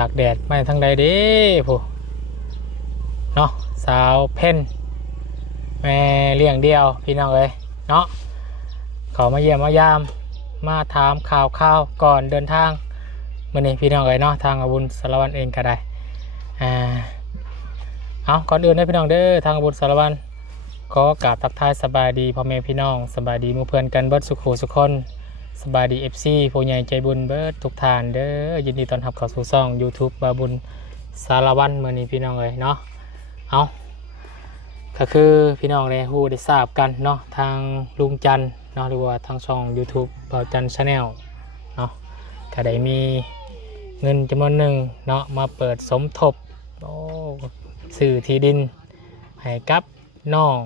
ากแดดไม่ทั้งใดเด้ผู้เนาะสาวเพ่นแม่เลี้ยงเดียวพี่น้องเอ้ยเนาะเขามาเยี่ยมมายามมาถามข่าวก่อนเดินทางมื้อนี้พี่น้องเอ้ยเนาะทางอาบุญสารวัตรเองก็ได้เอาก่อนอื่นให้พี่น้องเด้อทางอาบุญสารวัตรขอกราบทักทายสบายดีพ่อแม่พี่น้องสบายดีหมู่เพื่อนกันเบิดสุขสุขคนสบายดี FC ผู้ใหญ่ใจบุญเบิดทุกท่านเด้อยินดีต้อนรับเข้าสู่ช่อง YouTube บาบุญสารวัตรมื้อนี้พี่น้องเอ้ยเนาะเอาก็คือพี่น้องได้ฮู้ได้ทราบกันเนาะทางลุงจันเนาะหรือว่าทางช่อง YouTube บ่าวจัน Channel เนาะก็ได้มีเงินจำนวนหนึ่งเนาะมาเปิดสมทบซื้อที่ดินให้กับน้อง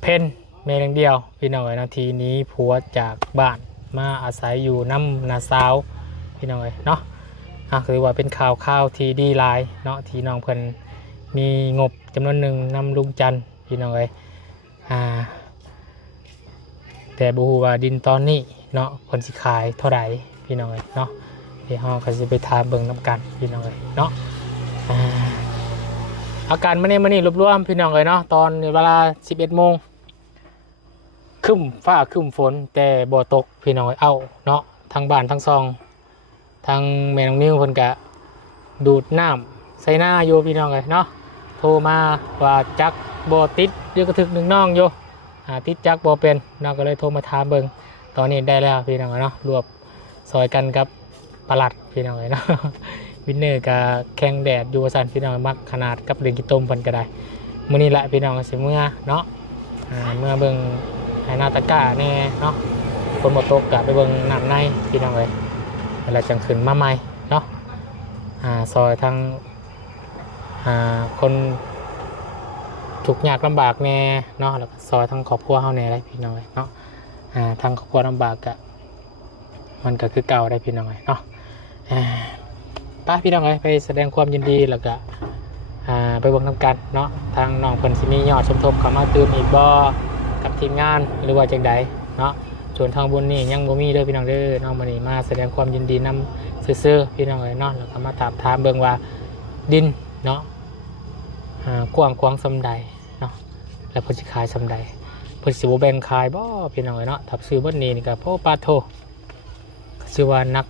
เพ่นเมลังเดียวพี่น้องเอ๋ยนาทีนี้ผัวจากบ้านมาอาศัยอยู่น้ำนาสาวพี่น้องเอ๋ยเนาะคือว่าเป็นข่าวที่ดีหลายเนาะที่น้องเพิ่นมีงบจำนวนหนึ่งนำลุงจันพี่น้องเอ๋ยแต่บ่ฮู้ว่าดินตอนนี้เนาะเพิ่นสิขายเท่าใดพี่น้องเอ๋ยเนาะเดี๋ยวเราก็สิไปถามเบิ่งนำกันพี่น้องเอ๋ยเนาะอาการมื้อนี้รวมๆพี่น้องเอ๋ยเนาะตอนเวลา 11 โมงครึ้มฟ้าครึ้มฝนแต่บ่ตกพี่น้องเอ้าเนาะทางบ้านทางซองทางแม่น้องนิ้วเพิ่นก็ดูดน้ำใส่หน้าอยู่พี่น้องเอ้ยเนาะโทรมาว่าจักบ่ติดเดี๋ยวก็ถึกหนึ่งน้องอยู่ติดจักบ่เป็นน้องก็เลยโทรมาถามเบิ่งตอนนี้ได้แล้วพี่น้องเนาะรวบซอยกันกับปลัดพี่น้องเอ้ยเนาะวินเนอร์ก็แข่งแดดอยู่ว่าซั่นพี่น้องมักขนาดกับเรื่องกิต้มเพิ่นก็ได้มื้อนี้แหละพี่น้องสิเมื่อเนาะเมื่อเบิ่งให้นาตะกร้าแน่เนาะคนบ่ตกก็ไปเบิ่งน้ำในพี่น้องเอ้ยแล้วจังขึ้นมาใหม่เนาะซอยทางคนทุกข์ยากลำบากแน่เนาะแล้วก็ซอยทางครอบครัวเฮาแน่ได้พี่น้องเอ้ยเนาะทางครอบครัวลำบากก็มันก็คือเก่าได้พี่น้องเอ้ยเนาะป้าพี่น้องเอ้ยไปแสดงความยินดีแล้วก็ไปเบิ่งนำกันเนาะทางน้องเพิ่นสิมียอดสมทบเข้ามาตื่นอีกบ่กับทีมงานหรือว่าจังใดเนาะส่วนทางบุญนี่ยังบ่มีเด้อพี่น้องเด้อน้องมื้อนี้มาแสดงความยินดีนำซื่อๆพี่น้องเอ้ยเนาะแล้วก็มาถามเบิ่งว่าดินเนาะกว้างขวางซำใดเนาะแล้วเพิ่นสิขายซำใดเพิ่นสิบ่แบ่งขายบ่พี่น้องเอ้ยเนาะถ้าซื้อเบิดนี้นี่ก็โพปาโทชื่อว่านัก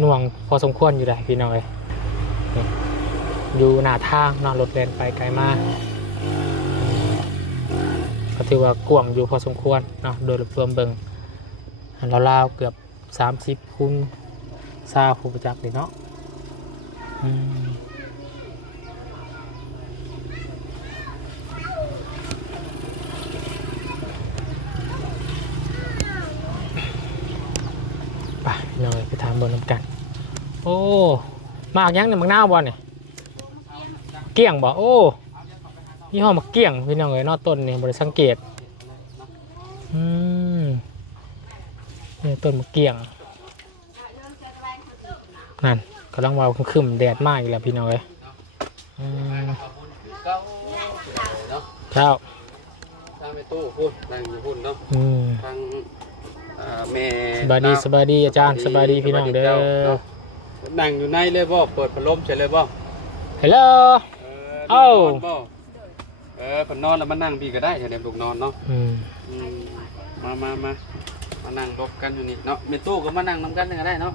หน่วงพอสมควรอยู่ได้พี่น้องเอ้ยนี่อยู่หน้าทางเนาะรถแล่นไปไกลมากก็ถือว่ากว้างอยู่พอสมควรเนาะโดยรวมเบิ่งราวๆเกือบ30 คูณ 20ผู้ประจักษ์เลยเนาะไปเลยไปถามเบิ่งนำกันโอ้มากยังเนี่ยมักนาวบ่เนี่ยเกี้ยงบ่โอ้ยี่ห้อมักเกี้ยงพี่น้องเอ้ยนอต้นนี่บริสังเกตนี่ต้นมักเกี้ยงนั่นกำลังวาวคึมแดดมากอีกแล้วพี่น้องเอ้ยเจ้าทางไปตู้พุ่นนั่งอยู่พุ่นเนาะทางแม่สบายดีอาจารย์สบายดีพี่น้องเด้อนั่งอยู่ในเลยบ่เปิดพัดลมใช่เลยบ่ฮัลโหลเอ้าเพิ่นนอนแล้วมานั่งพี่ก็ได้ใช่ไหมลูกนอนเนาะมานั่งรบกันอยู่นี่เนาะมีตู้ก็มานั่งนำกันก็ได้เนาะ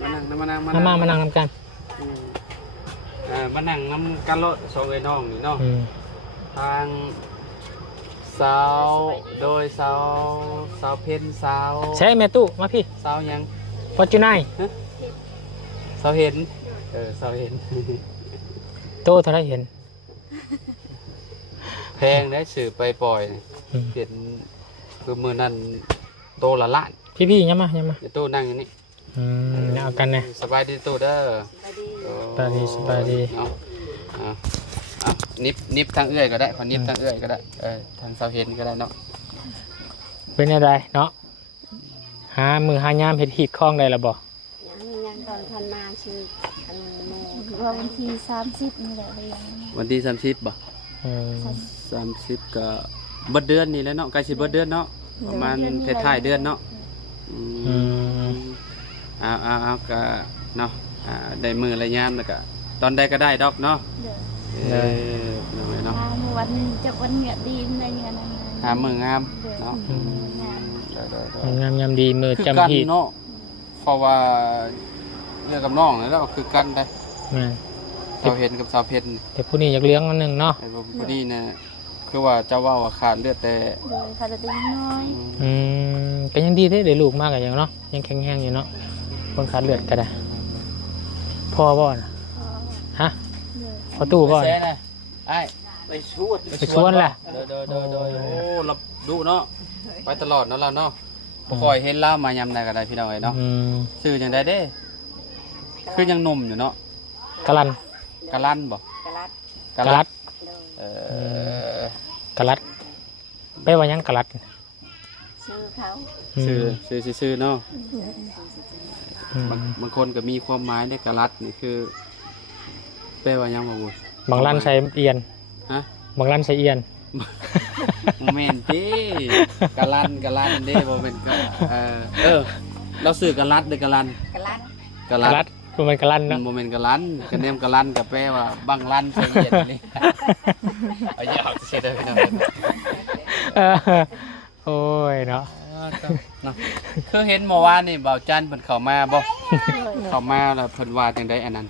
มานั่งนำกันมานั่งนำกันรถสองไอ้น้องนี่เนาะทางสาวโดยสาวเพ็ญสาวใช่แม่ตู้มาพี่สาวยังฟอร์จูนายสาวเห็นสาวเห็นโตเท่าไรเห็นแพงได้สื่อไปปล่อยเห็นคือมือนั้นโตละล้านพี่ยังมาตู้นั่งอย่างนี้เอากันนะสบายดีตู้เด้อสบายดีนิบทางเอื้อยก็ได้ขอนิบทางเอื้อยก็ได้ทางสาวเห็นก็ได้เนาะเป็นอะไรเนาะหามือหายามเห็ดหีดคล้องได้ละบ่ยังตอนทันมาชื่อโมคือว่าวันที่30นี่แหละวันที่30บ่30ก็เบิดเดือนนี่แหละเนาะใกล้สิเบิดเดือนเนาะประมาณท้ายเดือนเนาะ เอาก็เนาะได้มือละยามแล้วก็ตอนใดก็ได้ดอกเนาะ เด้อ เนาะ วันจะวันเงียดีในเงี้ยนั่น หามืองามเนาะ งามยามดีมือ คือ จำ กัน ที่ เนาะเพราะว่าเรื่องกับน้องนี่แล้วคือกันได้ แม่น สาวเห็นกับสาวเพชร แต่ผู้นี้อยากเลี้ยงอันหนึงเนาะ ไอ้พอดีนะคือว่าเจ้าว่าขาดเลือดแต่ โดยขาดเล็กน้อย ก็ยังดีได้ลูกมากอะยังเนาะยังแข็งแรงอยู่เนาะคนขาดเลือดก็ได้พ่อบ่น่ะฮะพอตู้บ่ แซ่ น่ะ นะไอ้ไปชวน ไปชวนล่ะ โดยโอ้เราดูเนาะไปตลอดเนาะเราเนาะบ่ค่อยเห็นล่ามายำใดก็ได้พี่น้องเอ้ยเนาะ ชื่อจังไดเด้คือยังหนุ่มอยู่เนาะ กะลัน กะลั่นบ่ กระลัด กะลัด เออก ะลัดไปว่าหยังกะลัด ชื่อเขา ชื่อเนาะ อืม บางคนก็มีความหมายได้กะลัดนี่คือแปลว่าหยังบ่บุญ บางร้านใส่เอียน ฮะ บางร้านใส่เอียน โมเมนต์เด้กะลันเด้บ่แม่นก็เราซื้อกะลัดเด้อกะลัน กระลัด กะ กะลัดคือมันกะลันเนาะ โมเมนต์กะลันกะเนมกะลันก็แปลว่าบางลันใส่เย็นนี่เอายาวสิเด้อพี่น้อง เออโอ้ยเนาะ เนาะคือเห็นเมื่อวานนี่บ่าวจันเพิ่นเข้ามาบ่เข้ามาแล้วเพิ่นว่าจังไดอันนั้น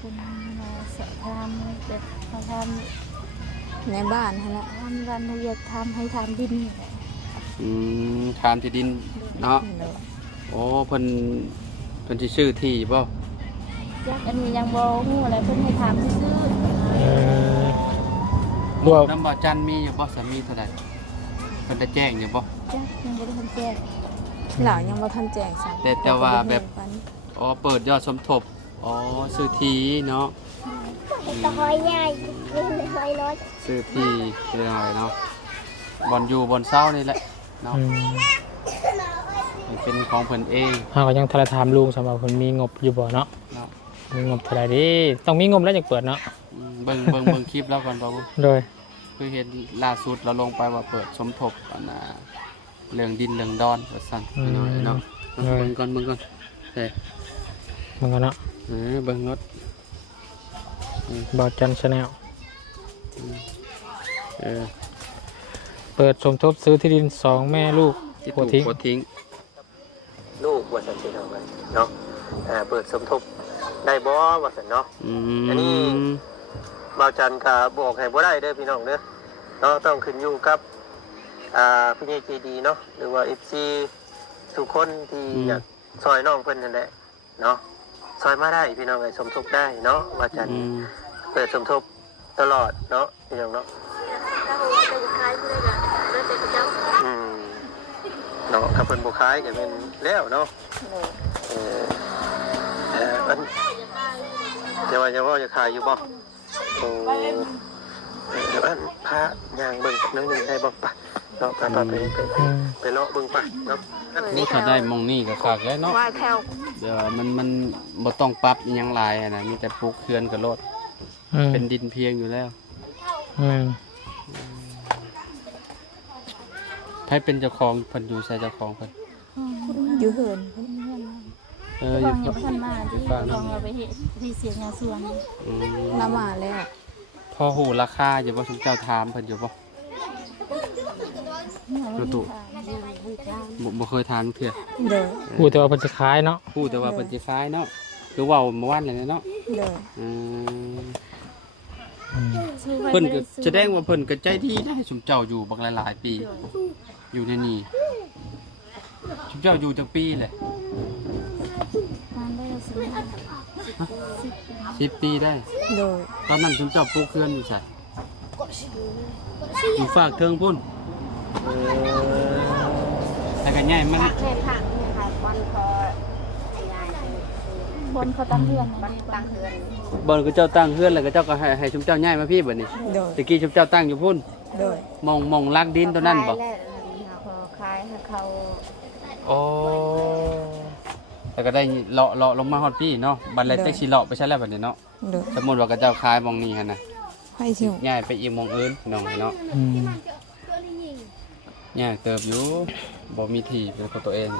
คุณมาสะทำจะมาทำ ในบ้านนั่นแหละ ทำรันเรียกทำให้ทำดิน ทานที่ดินเนาะโอ้เพิ่นสิชื่อที่บ่ ยักอันนี้ยังบ่ฮู้อะไรเพิ่นให้ทำซื้อ บัว น้ำบ่าวจันมีอยู่บ่สามีเท่าใดเพิ่นได้แจ้งอยู่บ่ จักยังบ่ได้ทำแจ้ง เหล่ายังบ่ทันแจ้งซ้ำ แต่ว่าแบบอ๋อเปิดยอดสมทบอ๋อซื้อที่เนาะ ตะหอยใหญ่ไม่หอยน้อย ซื้อที่เรื่องอะไรเนาะบ่อนอยู่บ่อนเศร้านี่แหละเนาะเป็นของเพิ่นเอง เฮาก็ยังทะเลถามลุงสำหรับคนมีงบอยู่บ่เนาะ เนาะ มีงบเท่าไหร่ดิต้องมีงบแล้วจึงเปิดเนาะ เบิ่งคลิปแล้วก่อนบ่าว โดย คือเห็นล่าสุดเราลงไปว่าเปิดสมทบอันน่ะเรื่องดินเรื่องดอนว่าซั่นพี่น้อยเนาะเบิ่งก่อนเฮ้ มันก็เนาะ เบิ่งรถ บอจันชาแนล เออ เปิดสมทบซื้อที่ดิน2แม่ลูก ที่ หั ถู ว ก ทิ้ง กดทิ้ง ลูกว่าสันสิเอาไปเนาะเปิดสมทบได้บ่ว่าสันเนาะ อันนี้ บ่าวจันทร์ก็บอกให้บ่ได้เด้อพี่น้องเด้อเนาะต้องขึ้นอยู่กับผู้ใหญ่ใจดีเนาะหรือว่า FC ทุกคนที่อยากซอยน้องเพิ่นนั่นแหละเนาะซอยมาได้พี่น้องไอ้สมทบได้เนาะบ่าวจันทร์เปิดสมทบตลอดเนาะพี่น้องเนาะอืมเนาะถ้าเพิ่นบ่ขายก็แม่นแล้วเนาะมันจะว่าจะขายอยู่บ่โอ้อันพระย่างเบิ่งน้องหนึ่งได้บ่ปะเนาะไปเลาะเบิ่งปะเนาะ นี่ถ้าได้มองนี่ก็คักแล้วเนาะ ว่าแถว เดี๋ยวมันบ่ต้องปรับอิหยังหลายอะนะมีแต่ปลูกเขื่อนกับรถเป็นดินเพียงอยู่แล้วใครเป็นเจ้าของเพิ่นอยู่ใส่เจ้าของเพิ่น อยู่เหิน อ ฟั ยู่ งอยู่พันมาที่ฟังเราไปเฮ็ดที่เสียงานส่วน น้ำมาแล้ว พอหูราคาอยู่บ่สมเจ้าถามเพิ่นอยู่บ่ประตูบ่เคยถามเทื่อ เด้อ พูดแต่ว่าเพิ่นจะขายเนาะ พูดแต่ว่าเพิ่นสิขายเนาะคือเว้าเมื่อวานนั่นแหละเนาะ เด้อ เพิ่นก็แสดงว่าเพิ่นก็ใจดีนะให้สมเจ้าอยู่บักหลายๆปี อยู่ในนี่สมเจ้าอยู่จักปีเลย มันได้สิ 10 ปีได้ เด้อ ตอนนั้นสมเจ้าปลูกเขื่อนอยู่ใส่อยู่ฝากเทิงพุ่นแต่ก็ใหญ่มัน ผักแค่ผักเนี่ยค่ะบอลคอยายบนเขาตั้งเฮือนบนตั้งเฮือน บ่อนก็เจ้าตั้งเฮือนแล้วก็เจ้าก็ให้สมเจ้าย้ายมาพี่บัดนี้ เด้อ ตะกี้สมเจ้าตั้งอยู่พุ่น เด้อ มองลักดินตัวนั้นบ่ เขาขายให้เขา โอ้แล้วก็ได้เลาะลงมาฮอดพี่เนาะบัดแล้วจักสิเลาะไปใช่แล้วบัดนี้เนาะ เด้อ สมมุติว่าก็เจ้าขายหมองนี้หั่นน่ะ ให้สิ ย้ายไปอีกหมองอื่นน้องเนาะยากเติบอยู่บ่มีที่เป็นของตัวเอง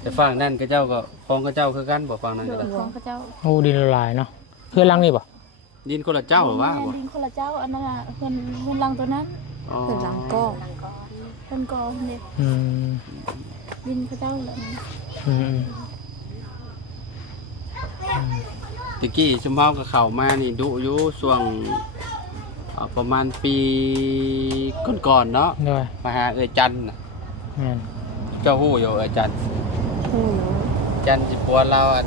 แต่ฝั่งนั่นก็เจ้าก็ของก็เจ้าคือกันบ่ฝั่งนั้น โด ก็ ย ได้ ของเขาเจ้า โอ้ดินละลายเนาะเพื่อนหลังนี่บ่ ดินคนละเจ้าหรือว่าบ่ ดินคนละเจ้าอันนั้นน่ะเพิ่นลังตัวนั้น อ๋อ เพิ่นหลังก็ เพิ่นกองเนี่ย อืม ดินเขาเจ้าแหละ อืม ตะกี้ชุมเฮาก็เข้ามานี่ดุอยู่ช่วงประมาณปีก่อนๆเนาะ ด้วย มาหาเอ้ยจันน่ะ แม่น เจ้าฮู้อยู่เอ้ยจัน หูอยู่ จันสิปัวเราอัน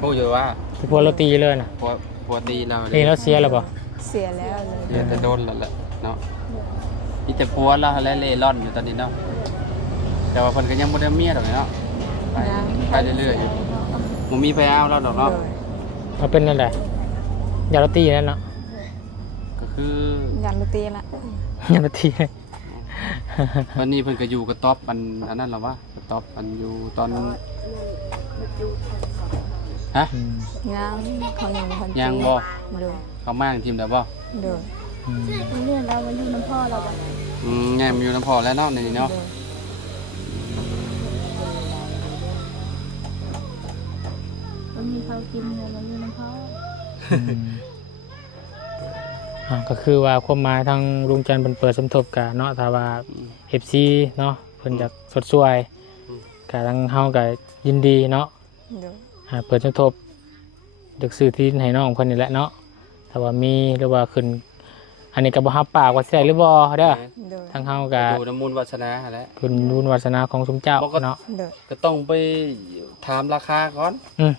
ฮู้อยู่ว่า ที่พวกเราตีเลยน่ะ ปัวตีเรา ตีแล้วเสียแล้วบ่ เสียแล้วเลย เดี๋ยวจะโดนแล้วแหละเนาะมีแต่ปัวเราและเล่ร่อนอยู่ตอนนี้เนาะแต่ว่าเพิ่นก็ยังบ่ได้เมียดอกเนาะไปเรื่อยๆอยู่บ่มีไผเอาแล้วดอก โด เนาะ ย เราเป็นนั่นแหละอย่าเราตีนั่นเนาะ ก็คือ ยันดนตรีละ อย่าเราตี วันนี้เพิ่นก็อยู่กับต๊อบอันนั้นหรอวะกับต๊อบอันอยู่ตอนฮะ อืม ยังเขายังบ่ทัน ยังบ่ โดย เขามาทีมได้บ่ โดย อืม เรื่องเราวันอยู่น้ำพ่อเราบ่ ยังอยู่น้ำพอแล้วเนาะในนี้เนาะ โดย มันมีข้าวกินเนี่ยมันอยู่น้ำพ่อ ก็คือว่าความหมายทางลุงจันทร์เพิ่นเปิดสมทบกับเนาะถ้าว่า FC เนาะเพิ่นอยากสดช่วยก็ทางเฮาก็ยินดีเนาะ โดย เปิดสมทบเด็กซื้อที่ดินให้น้องเพิ่นนี่แหละเนาะถ้าว่ามีหรือว่าขึ้นอันนี้ก็บ่รับปากว่าสิได้หรือบ่เด้อ โดย ทางเฮาก็ ดูน้ำมูลวาสนาหั่นแหละ คุณบุญวาสนาของสมเจ้าเนาะ โดย ก็ต้องไปถามราคาก่อน อืม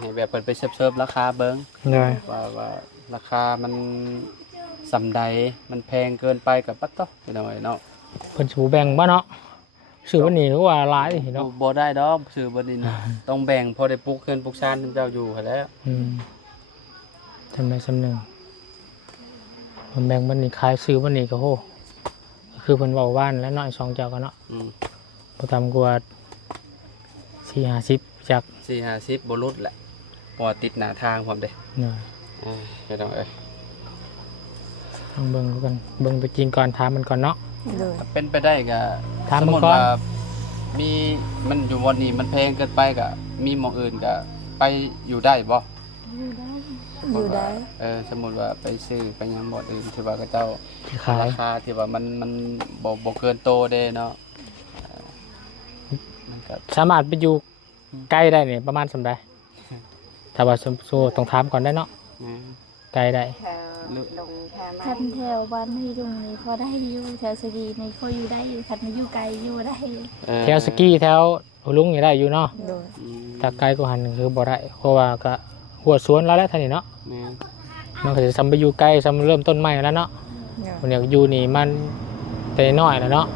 ให้แบบเปิดไปเซิร์ฟราคาเบิ้ง ได้ ว่าราคามันสำใดมันแพงเกินไปกับปัตโต้พี่น้อยเนาะ เพิ่นสิบ่แบ่งบ่เนาะซื้อวันนี้หรือว่าหลายนี่เนาะ บ่ได้ดอกซื้อบ่นี้นะต้องแบ่งพอได้ปลูกเคือนปลูกชานเจ้าอยู่หั่นแหล้ว ทำไมสำนึงมันแบ่งวันนี้ขายซื้อวันนี้ก็โหคือเพิ่นเว้าว่านแล้วเนาะ2เจ้าก็เนาะบ่ต่ำกว่า4-50จัก 4-50บ่ลดแหละพอติดหน้าทางพร้อมเด้ เนาะ พี่น้องเอ้ย ต้องเบิ่งดูกันเบิ่งตัวจริงก่อนถามมันก่อนเนาะ โดย ถ้าเป็นไปได้ก็ ถาม สม มัน มุติ ก่อน ว่ามีมันอยู่วันนี้มันแพงเกินไปก็มีหม้องอื่นก็ไปอยู่ได้บ่ อยู่ได้ อยู่ได้ สมมุติว่าไปซื้อไปหยังบ่อื่นที่ว่าก็เจ้า ที่ขาย ราคาที่ว่ามันบ่เกินโตเด้เนาะมันก็ สามารถไปอยู่ใกล้ได้นี่ประมาณสำใดถ้าว่าโซต้องถามก่อนได้เนาะใกล้ได้ แถวลงคันแถวบ้านที่ตรงนี้พอได้อยู่แถวสกีนี่พออยู่ได้อยู่คันอยู่ไกลอยู่ได้ แถวสกีแถวหัวลุงนี่ได้อยู่เนาะ โดย ถ้าไกลกว่าหันคือบ่ได้เพราะว่าก็หัวสวนแล้วแหละท่านนี่เนาะ แม่น มันก็จะซ้ำไปอยู่ใกล้ซ้ำเริ่มต้นใหม่แล้วเนาะ โดย คนอยากอยู่นี่มันแต่น้อยแล้วเนาะ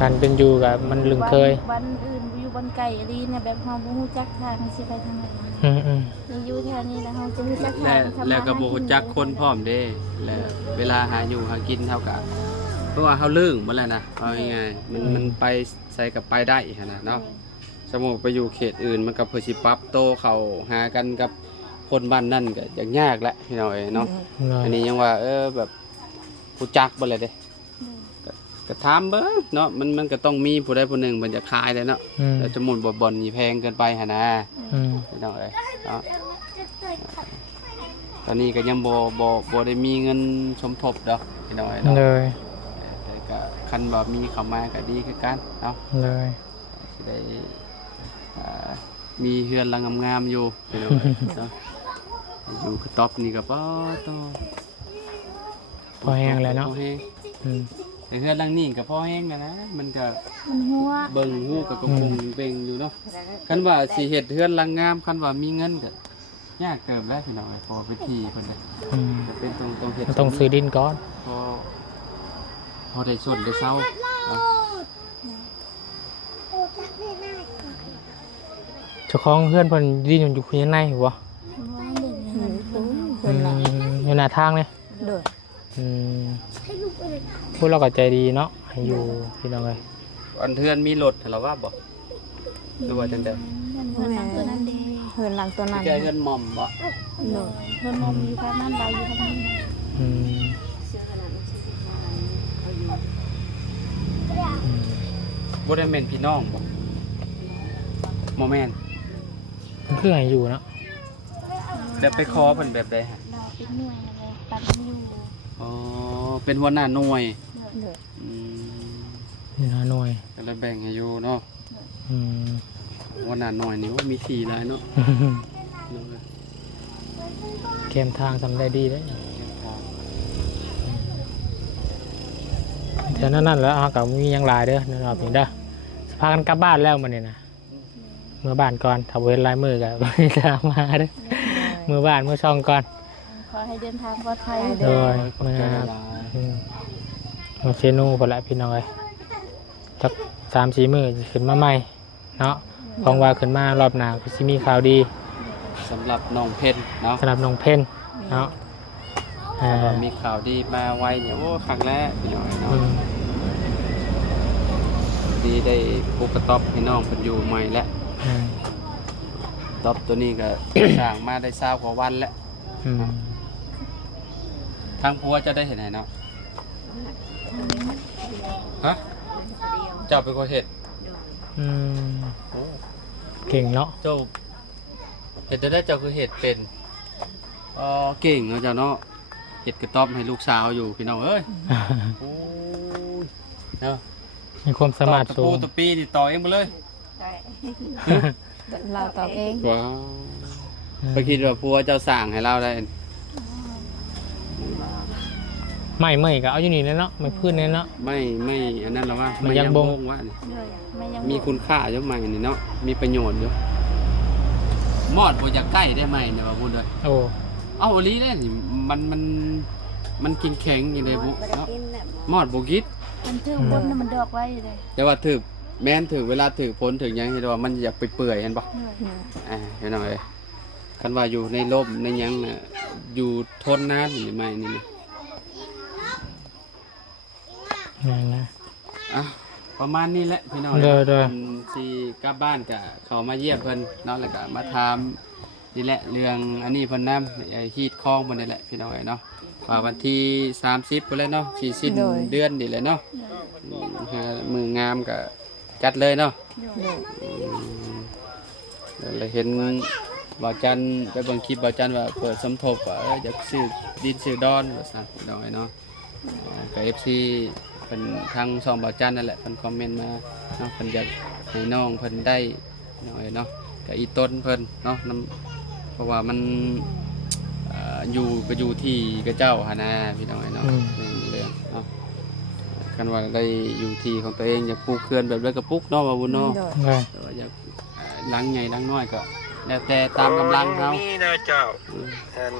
การเป็นอยู่กับมันลึงเคย วันอื่นอยู่บนไก่ดีเนี่ยแบบเฮาบ่ฮู้จักทางสิไปทางไหน อืม อยู่แถวนี้แล้วเฮาจะรู้จักทา และ งทำ แล้วก็บ่ มาหา รู้จักคนพร้อมเด้และเวลาหาอยู่หากินเท่ากับเพราะว่าเฮาลืมหมดแล้วนะเอาง่ายๆมันไปใส่กับไปได้หั่นน่ะเนาะสมมุติไปอยู่เขตอื่นมันก็เพื่อสิปรับโตเข้าหากันกับคนบ้านนั่นก็ยากแหละพี่น้องเอ้ยเนาะ อันนี้ยังว่าแบบผู้จักบ่เลยเด้ก็ถามเบิ่งเนาะมันก็ต้องมีผู้ใดผู้หนึ่งเพิ่นจะขายได้เนาะ อืม แต่จำนวนบ่อนนี่แพงเกินไปหั่นนะ อืม พี่น้องเอ้ยเนาะตอนนี้ก็ยังบ่ได้มีเงินสมทบดอกพี่น้องเอ้ยเนาะ เลย แต่ก็คันว่ามีเข้ามาก็ดีคือกันเนาะ เลย สิได้มีเฮือนหลังงามๆอยู่พี่น้องเอ้ยเนาะอยู่คือท็อปนี่ก็บ่ต่อ พอแห้งแล้วเนาะ พอแห้ง อืม เฮือนหลังนี้ก็พอแห้งแล้วนะมันก็ มันหัว เบิ่งฮู้ก็คงเบ่งอยู่เนาะคันว่าสิเฮ็ดเฮือนหลังงามคันว่ามีเงินก็ยากเติบแล้วพี่น้องพอไปที่เพิ่นน่ะ อืม จะเป็นต้องเฮ็ด มันต้องซื้อดินก่อน พอได้ชนได้เซาเนาะ เจ้าของเพื่อนเพิ่นดินอยู่ข้างในหัว เพิ่นละ อยู่หน้าทางเลย โดย อืมพวกเราก็ใจดีเนาะให้อยู่พี่น้องเลย อันเทือนมีรถให้เราว่าบ่หรือว่าจังได๋ เพิ่นหลังตัวนั้นเด้ เพิ่นหลังตัวนั้น แกเฮือนหม่อมบ่ โดย เพิ่นมอมอยู่ทางนั้นเราอยู่ทางนี้ อืม บ่ได้แม่นพี่น้องบ่บ่แม่น มันคือให้อยู่เนาะ แต่ไปขอเพิ่นแบบใดฮะ เราเป็นหน่วยอะไรปันอยู่ อ๋อเป็นหัวหน้าหน่วย โดย อืม นี่นะหน่วย ก็เลยแบ่งให้อยู่เนาะ อืม หัวหน้าหน่วยนี่ว่ามี4หลายเนาะ เกมทางทำได้ดีเลยแต่นั่นแล้วเอากับมียังหลายเด้อนั่นเอาเพียงเด้อพากันกลับบ้านแล้วมันนี่นะเมื่อบ้านก่อนถ้าเว้นลายมือกับตามมาเด้อเมื่อบ้านเมื่อช่องก่อน ขอให้เดินทางปลอดภัย โดย ขอบใจหลาย มาเชนูพอละพี่น้องเลยจัก3-4 มื้อจะขึ้นมาใหม่เนาะพองว่าขึ้นมารอบหน้าก็สิมีข่าวดี สำหรับน้องเพชรเนาะ สำหรับน้องเพนเนาะ ว่ามีข่าวดีมาไวเนี่ยโอ้ครั้งแรกพี่น้องเนาะ อืม ดีได้ปุ๊กกระต๊อบพี่น้องเพิ่นอยู่ใหม่แล้ว อืม ต๊อบตัวนี้ก็ สร้างมาได้20กว่าวันแล้ว อืม ทางผัวจะได้เห็นไหนเนาะฮะเจ้าเป็นคนเฮ็ด อืมเก่งเนาะ เจ้าเฮ็ดได้เจ้าคือเฮ็ดเป็นเก่งเนาะเจ้าเนาะเฮ็ดกระต๊อบให้ลูกสาวอยู่พี่น้องเอ้ยโอ้ยเนาะ มีความสามารถ ตะ สู ปู ง ตะปีนี่ต่อเองไปเลย ได้ เราตอบเอง ว้าวไปคิดว่าผัวเจ้าสั่งให้เราได้ ไม่ก็เอาอยู่นี่เลยเนาะไม่พื้นเลยเนาะ ไม่อันนั้นหรอวะ มันยังบง ว่านี่ เลยไม่ยัง มีคุณค่าเยอะไหมนี่เนาะมีประโยชน์เยอะมอดบ่อยากใกล้ได้ไหมเนี่ยว่าพูดเลย โอ้ เอาอีหลีได้นี่มันกินแข็งอย่างไรบุเนาะมอดบ่กิด มันถือบนน่ะมันดอกไว้เลย แต่ว่าถือแม่นถือเวลาถือพ้นถือหยังเห็นว่ามันอยากไปเปื่อยเห็นปะ เลย เห็นหน่อยคันว่าอยู่ในลมในหยังน่ะอยู่ทนนานหรือไม่นี่นะ นั่นนะ อ่ะประมาณนี้แหละพี่น้อง เด้อ คนที่กลับบ้านก็เขามาเยี่ยมเพิ่นเนาะแล้วก็มาถามนี่แหละเรื่องอันนี้เพิ่นนำไอ้ฮีดคลองเพิ่นนี่แหละพี่น้องเนาะว่าวันที่30พุ่นแล้วเนาะสิสิ้นเดือนนี่แหละเนาะมืองามก็จัดเลยเนาะ เลยเห็นบ่าวจันไปเบิ่งคลิปบ่าวจันว่าเปิดสมทบว่าอยากซื้อดินซื้อดอนว่าซั่นพี่น้องเนาะกับ FC เพิ่นทางช่องบ่าวจันนั่นแหละเพิ่นคอมเมนต์มาเนาะเพิ่นอยากให้น้องเพิ่นได้น้อยเนาะกับอีต้นเพิ่นเนาะเพราะว่ามันอยู่ก็อยู่ที่กระเจ้าหั่นนะพี่น้องเนาะเรื่องเนาะกันว่าได้อยู่ที่ของตัวเองอยากปลูกเขื่อนแบบใดก็ปลูกเนาะว่าบุญเนาะ โดย เลย อยากล้างใหญ่ล้างน้อยก็แล้วแต่ตามกำลังเขา มีนะเจ้า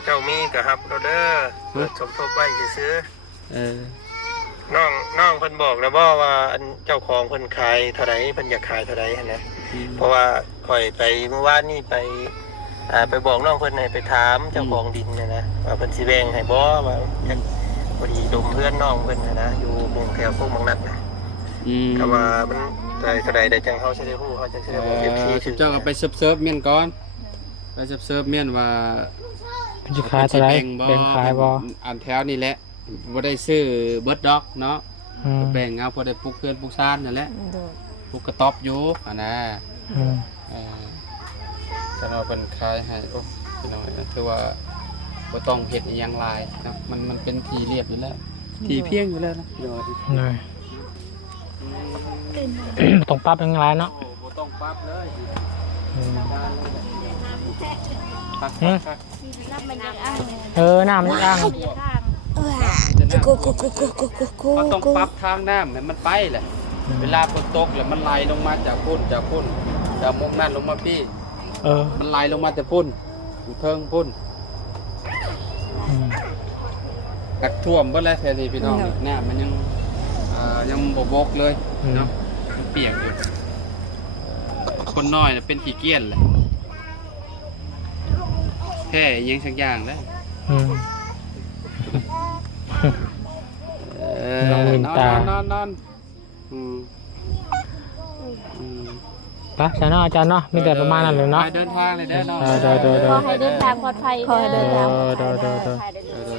เจ้ามีก็ครับเราเด้อเปิดสมทบไว้ซื้อ เออ น้องเพิ่นบอกแล้วบ่ว่าอันเจ้าของเพิ่นขายเท่าไหร่เพิ่นอยากขายเท่าไหร่หั่นนะเพราะว่าข่อยไปเมื่อวานนี่ไปบอกน้องเพิ่นให้ไปถามเจ้าของดินนะว่าเพิ่นสิแบ่งให้บ่ว่าพอดีดมเพื่อนน้องเพิ่นนะอยู่หมู่แถวพวกบางนัดนะก็ว่ามันได้เท่าใดได้จังเฮาสิได้ฮู้เฮาจังสิได้บอก FC สุดเจ้าก็ไปเซิร์ฟเมียนก่อนไปเซิร์ฟเมียนว่า เป็นจะขายอะไรเป็นขายบอ อันแถวนี่แหละบ่ได้ซื้อเบิร์ดด็อกเนาะ อืม แบ่งเอาพอได้ปลูกเขื่อนปลูกซ่านนั่นแหละ โดย ปลูกกระต๊อบอยู่อันน่ะ อืม จะเอาเป็นขายให้โอ้พี่น้อยนะคือว่าบ่ต้องเฮ็ดอีหยังหลายนะมันเป็นที่เรียบอยู่แล้วที่เพียงอยู่แล้วนะพี่น้อย เลยต้องปรับยังไงเนาะ โอ้บ่ต้องปรับเลย อืม ปัก รับมันยังอ้าง น้ำมันอ้าง มันยังอ้าง เขาต้องปรับทางน้ำให้มันไปแหละ เวลาฝนตกแล้วมันไหลลงมาจากพุ่นจากมุกนั่นลงมาพี่ มันไหลลงมาแต่พุ่นอยู่เทิงพุ่น อืม กักท่วมเบิดแล้วแท้ที่พี่น้องเนี่ยมันยังบกเลยเนาะมันเปียกอยู่คนน้อยน่ะเป็นขี้เกียจแหละแค่ยังสักอย่างแล้ว อืม น้องวินตา นอนอืม ไปใช่เนาะอาจารย์เนาะมีแต่ประมาณนั้นเลยเนาะ ไปเดินทางเลยเด้อเนาะ ขอให้เดินทางปลอดภัย ขอให้เดินทาง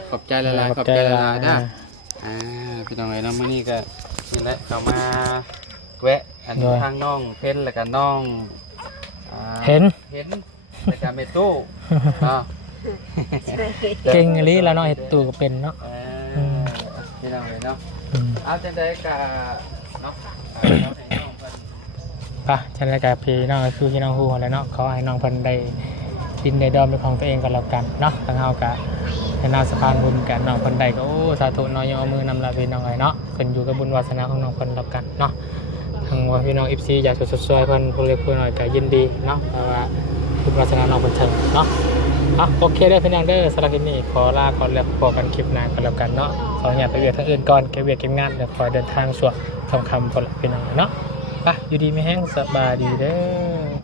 ขอบใจหลายๆขอบใจหลายๆนะพี่น้องไอ้น้องมื้อนี้ก็นี่แหละเขามาแวะ อัน โดย ทางน้องเพ้นแล้วก็น้องเห็น แล้วก็เมตู้เนาะ เก่งอีหลีแล้วเนาะเฮ็ดตู้ก็เป็นเนาะ พี่น้องเลยเนาะ อืม เอาจังได๋ก็เนาะเอาให้น้องเพิ่น ปะฉันแล้วก็พี่น้องก็คือพี่น้องฮู้แล้วเนาะขอให้น้องเพิ่นได้ดินได้ดอมเป็นของตัวเองก็แล้วกันเนาะทางเฮาก็ให้นาสะพานบุญกันน้องเพิ่นได้ก็โอ้สาธุน้อยเอามือนำลาพี่น้องไว้เนาะขึ้นอยู่กับบุญวาสนาของน้องเพิ่นแล้วกันเนาะทางว่าพี่น้อง FC อยากสดๆช่วยเพิ่นผู้เล็กผู้น้อยก็ยินดีเนาะเพราะว่าบุญวาสนาน้องเพิ่นถึงเนาะโอเคเด้อพี่น้องเด้อสำหรับคลิปนี้ขอลาก่อนแล้วพบกันคลิปหน้าก็แล้วกันเนาะขออย่าไปเวียดทางอื่นก่อนเก็บเวียดเก็บงานเดี๋ยวขอเดินทางสวดคำๆพุ่นละพี่น้องเนาะไปอยู่ดีไม่แห้งสบายดีเด้อ